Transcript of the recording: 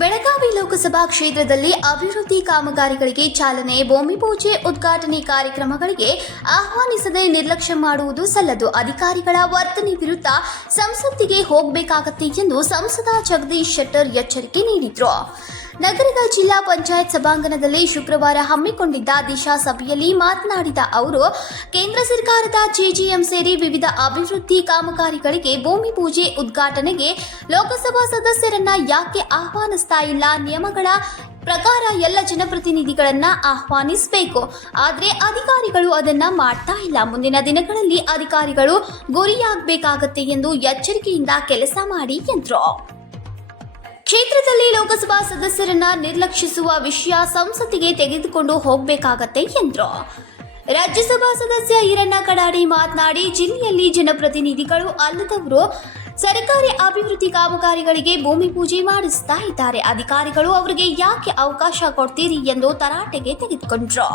ಬೆಳಗಾವಿ ಲೋಕಸಭಾ ಕ್ಷೇತ್ರದಲ್ಲಿ ಅಭಿವೃದ್ಧಿ ಕಾಮಗಾರಿಗಳಿಗೆ ಚಾಲನೆ, ಭೂಮಿ ಪೂಜೆ, ಉದ್ಘಾಟನೆ ಕಾರ್ಯಕ್ರಮಗಳಿಗೆ ಆಹ್ವಾನಿಸದೆ ನಿರ್ಲಕ್ಷ್ಯ ಮಾಡುವುದು ಸಲ್ಲದು. ಅಧಿಕಾರಿಗಳ ವರ್ತನೆ ವಿರುದ್ಧ ಸಂಸತ್ತಿಗೆ ಹೋಗಬೇಕಾಗತ್ತೆ ಎಂದು ಸಂಸದ ಜಗದೀಶ್ ಶೆಟ್ಟರ್ ಎಚ್ಚರಿಕೆ ನೀಡಿದ್ರು. ನಗರದ ಜಿಲ್ಲಾ ಪಂಚಾಯತ್ ಸಭಾಂಗಣದಲ್ಲಿ ಶುಕ್ರವಾರ ಹಮ್ಮಿಕೊಂಡಿದ್ದ ದಿಶಾ ಸಭೆಯಲ್ಲಿ ಮಾತನಾಡಿದ ಅವರು, ಕೇಂದ್ರ ಸರ್ಕಾರದ ಜೆಜಿಎಂ ಸೇರಿ ವಿವಿಧ ಅಭಿವೃದ್ಧಿ ಕಾಮಗಾರಿಗಳಿಗೆ ಭೂಮಿ ಪೂಜೆ ಉದ್ಘಾಟನೆಗೆ ಲೋಕಸಭಾ ಸದಸ್ಯರನ್ನ ಯಾಕೆ ಆಹ್ವಾನಿಸ್ತಾ ಇಲ್ಲ? ನಿಯಮಗಳ ಪ್ರಕಾರ ಎಲ್ಲ ಜನಪ್ರತಿನಿಧಿಗಳನ್ನ ಆಹ್ವಾನಿಸಬೇಕು. ಆದರೆ ಅಧಿಕಾರಿಗಳು ಅದನ್ನ ಮಾಡ್ತಾ ಇಲ್ಲ. ಮುಂದಿನ ದಿನಗಳಲ್ಲಿ ಅಧಿಕಾರಿಗಳು ಗುರಿಯಾಗಬೇಕಾಗತ್ತೆ ಎಂದು ಎಚ್ಚರಿಕೆಯಿಂದ ಕೆಲಸ ಮಾಡಿ, ಎಂದರು. ಕ್ಷೇತ್ರದಲ್ಲಿ ಲೋಕಸಭಾ ಸದಸ್ಯರನ್ನ ನಿರ್ಲಕ್ಷಿಸುವ ವಿಷಯ ಸಂಸತ್ತಿಗೆ ತೆಗೆದುಕೊಂಡು ಹೋಗಬೇಕಾಗತ್ತೆ ಎಂದರು. ರಾಜ್ಯಸಭಾ ಸದಸ್ಯ ಈರಣ್ಣ ಕಡಾಡಿ ಮಾತನಾಡಿ, ಜಿಲ್ಲೆಯಲ್ಲಿ ಜನಪ್ರತಿನಿಧಿಗಳು ಅಲ್ಲದವರು ಸರ್ಕಾರಿ ಅಭಿವೃದ್ಧಿ ಕಾಮಗಾರಿಗಳಿಗೆ ಭೂಮಿ ಪೂಜೆ ಮಾಡಿಸ್ತಾ ಇದ್ದಾರೆ. ಅಧಿಕಾರಿಗಳು ಅವರಿಗೆ ಯಾಕೆ ಅವಕಾಶ ಕೊಡ್ತೀರಿ ಎಂದು ತರಾಟೆಗೆ ತೆಗೆದುಕೊಂಡ್ರು.